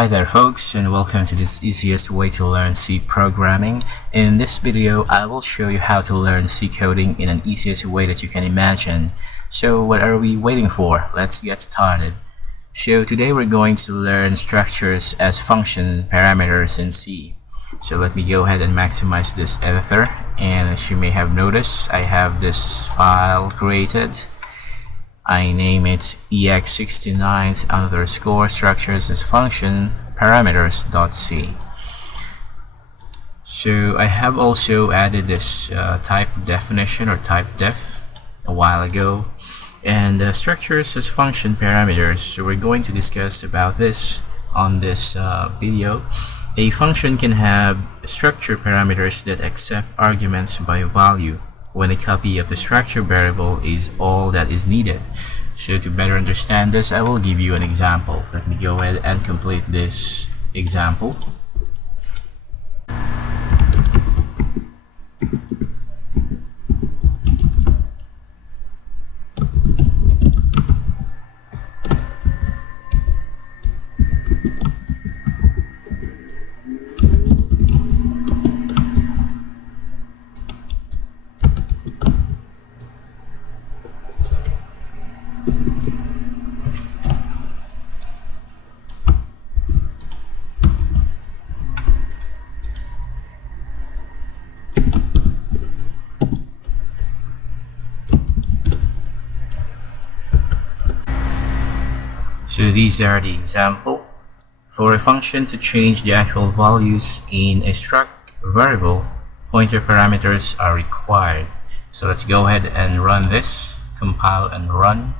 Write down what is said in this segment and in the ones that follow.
Hi there folks, and welcome to this easiest way to learn C programming. In this video I will show you how to learn C coding in an easiest way that you can imagine. So what are we waiting for? Let's get started. So today we're going to learn structures as functions and parameters in C. So let me go ahead and maximize this editor, and as you may have noticed, I have this file created. I name it ex69 _ structures as function parameters.c. So I have also added this type definition or type def a while ago, and structures as function parameters. So we're going to discuss about this on this video. A function can have structure parameters that accept arguments by value when a copy of the structure variable is all that is needed. So to better understand this, I will give you an example. Let me go ahead and complete this example. So these are the example. For a function to change the actual values in a struct variable, pointer parameters are required. So let's go ahead and run this, compile and run.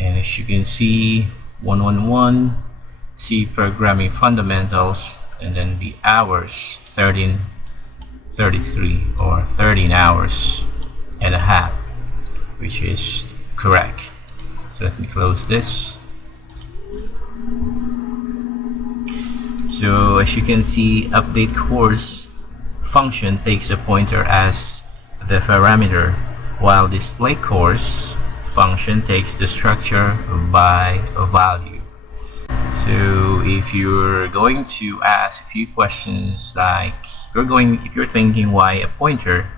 And as you can see, 111 C programming fundamentals, and then the hours 13:33 or 13 hours and a half, which is correct. So let me close this. So as you can see, update course function takes a pointer as the parameter, while display course function takes the structure by a value. So if you're going to ask a few questions, like if you're thinking why a pointer,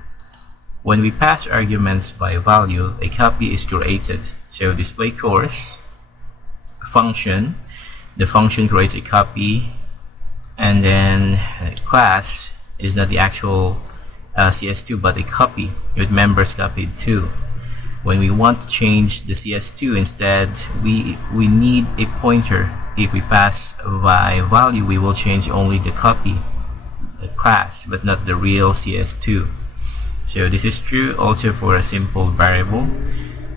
when we pass arguments by value, a copy is created. So display course function, the function creates a copy, and then class is not the actual CS2 but a copy with members copied too. When we want to change the CS2, instead we need a pointer. If we pass by value, we will change only the copy, the class, but not the real CS2. So this is true also for a simple variable,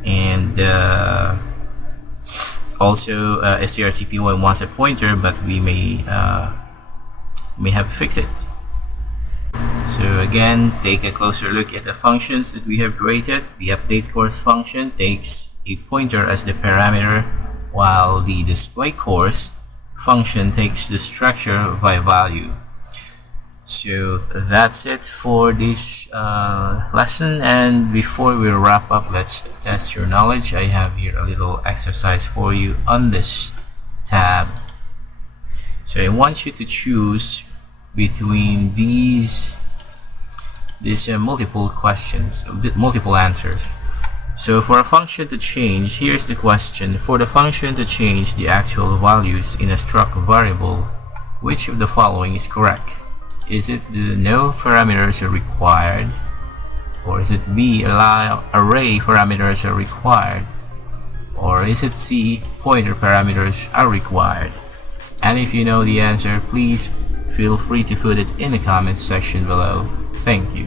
and also strcpy wants a pointer, but we may have to fix it. So again, take a closer look at the functions that we have created. The update course function takes a pointer as the parameter, while the display course function takes the structure by value. So that's it for this lesson, and before we wrap up, let's test your knowledge. I have here a little exercise for you on this tab. So I want you to choose between these multiple questions, multiple answers. So for a function to change, here's the question: for the function to change the actual values in a struct variable, which of the following is correct? Is it the no parameters are required, or is it B, array parameters are required, or is it C, pointer parameters are required? And if you know the answer, please feel free to put it in the comments section below. Thank you.